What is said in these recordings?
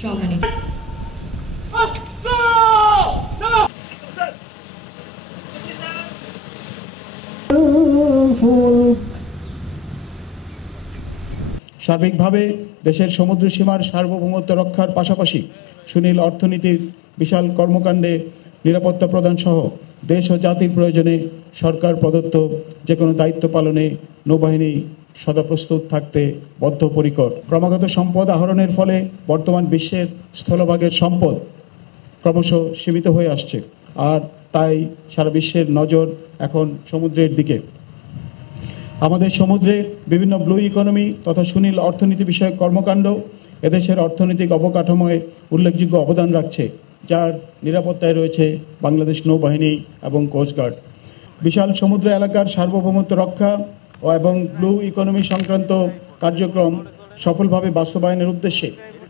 সম্মানিত সার্বিকভাবে দেশের সমুদ্র সীমার সার্বভৌমত্ব রক্ষার পাশাপাশি সুনীল অর্থনীতির বিশাল কর্মকাণ্ডে নিরাপত্তা প্রদান সহ দেশ ও জাতির প্রয়োজনে সরকার প্রদত্ত যে কোনো দায়িত্ব পালনে নৌবাহিনী সদা প্রস্তুত থাকতে বদ্ধপরিকর। ক্রমাগত সম্পদ আহরণের ফলে বর্তমান বিশ্বের স্থলভাগের সম্পদ ক্রমশ সীমিত হয়ে আসছে, আর তাই সারা বিশ্বের নজর এখন সমুদ্রের দিকে। আমাদের সমুদ্রে বিভিন্ন ব্লু ইকোনমি তথা সুনীল অর্থনীতি বিষয়ক কর্মকাণ্ড এদেশের অর্থনৈতিক অবকাঠামোয় উল্লেখযোগ্য অবদান রাখছে, যার নিরাপত্তায় রয়েছে বাংলাদেশ নৌবাহিনী এবং কোস্টগার্ড। বিশাল সমুদ্র এলাকার সার্বভৌমত্ব রক্ষা এবং ব্লু ইকোনমি সংক্রান্ত কার্যক্রম সফলভাবে বাস্তবায়নের উদ্দেশ্যে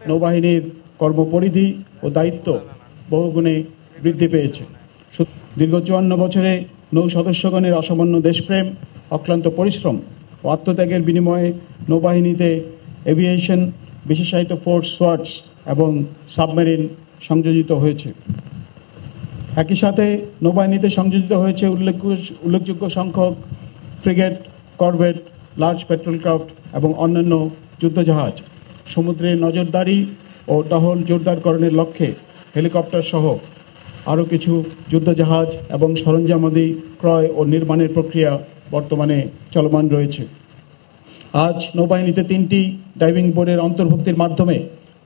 নৌবাহিনীর কর্মপরিধি ও দায়িত্ব বহুগুণে বৃদ্ধি পেয়েছে। দীর্ঘ 54 বছরে নৌ সদস্যগণের অসামান্য দেশপ্রেম, অক্লান্ত পরিশ্রম ও আত্মত্যাগের বিনিময়ে নৌবাহিনীতে এভিয়েশন, বিশেষায়িত ফোর্স সোয়ার্ডস এবং সাবমেরিন সংযোজিত হয়েছে। একই সাথে নৌবাহিনীতে সংযোজিত হয়েছে উল্লেখযোগ্য সংখ্যক frigate, corvette, large petrol craft এবং অন্যান্য যুদ্ধজাহাজ। সমুদ্রে নজরদারি ও টহল জোরদারকরণের লক্ষ্যে হেলিকপ্টার সহ আরও কিছু যুদ্ধজাহাজ এবং সরঞ্জামাদি ক্রয় ও নির্মাণের প্রক্রিয়া বর্তমানে চলমান রয়েছে। আজ নৌবাহিনীতে 3টি ডাইভিং বোর্ডের অন্তর্ভুক্তির মাধ্যমে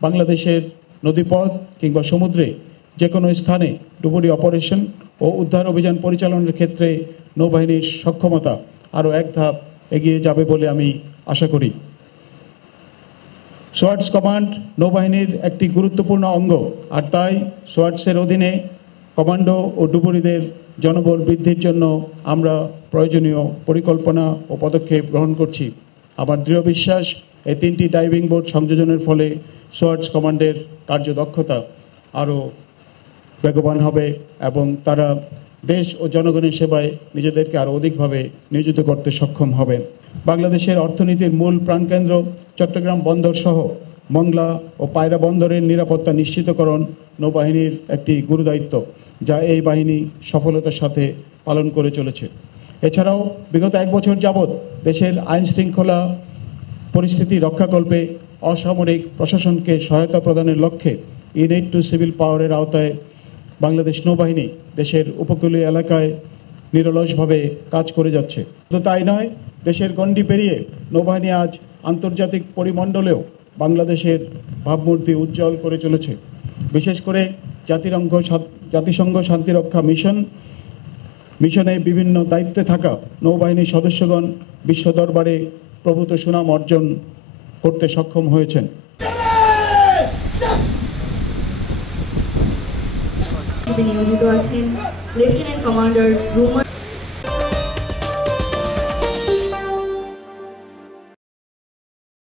বাংলাদেশের নদীপথ কিংবা সমুদ্রে যে কোনো স্থানে ডুবুরি অপারেশন ও উদ্ধার অভিযান পরিচালনার ক্ষেত্রে নৌবাহিনীর সক্ষমতা আরও এক ধাপ এগিয়ে যাবে বলে আমি আশা করি। সোয়ার্ডস কমান্ড নৌবাহিনীর একটি গুরুত্বপূর্ণ অঙ্গ, আর তাই সোয়ার্ডসের অধীনে কমান্ডো ও ডুবুরিদের জনবল বৃদ্ধির জন্য আমরা প্রয়োজনীয় পরিকল্পনা ও পদক্ষেপ গ্রহণ করছি। আমার দৃঢ় বিশ্বাস এই 3টি ডাইভিং বোর্ড সংযোজনের ফলে সোয়ার্ডস কমান্ডের কার্যদক্ষতা আরও বেগবান হবে এবং তারা দেশ ও জনগণের সেবায় নিজেদেরকে আরও অধিকভাবে নিয়োজিত করতে সক্ষম হবেন। বাংলাদেশের অর্থনীতির মূল প্রাণকেন্দ্র চট্টগ্রাম বন্দর সহ মংলা ও পায়রা বন্দরের নিরাপত্তা নিশ্চিতকরণ নৌবাহিনীর একটি গুরুদায়িত্ব, যা এই বাহিনী সফলতার সাথে পালন করে চলেছে। এছাড়াও বিগত 1 বছর যাবৎ দেশের আইন শৃঙ্খলা পরিস্থিতি রক্ষাকল্পে অসামরিক প্রশাসনকে সহায়তা প্রদানের লক্ষ্যে ইউনিট টু সিভিল পাওয়ারের আওতায় বাংলাদেশ নৌবাহিনী দেশের উপকূলীয় এলাকায় নিরলসভাবে কাজ করে যাচ্ছে। তো তাই নয়, দেশের গণ্ডি পেরিয়ে নৌবাহিনী আজ আন্তর্জাতিক পরিমণ্ডলেও বাংলাদেশের ভাবমূর্তি উজ্জ্বল করে চলেছে। বিশেষ করে জাতিসংঘ শান্তিরক্ষা মিশনে বিভিন্ন দায়িত্বে থাকা নৌবাহিনীর সদস্যগণ বিশ্ব দরবারে প্রভূত সুনাম অর্জন করতে সক্ষম হয়েছেন। নিয়োজিত আছেন লেফটেন্যান্ট কমান্ডার রুমা।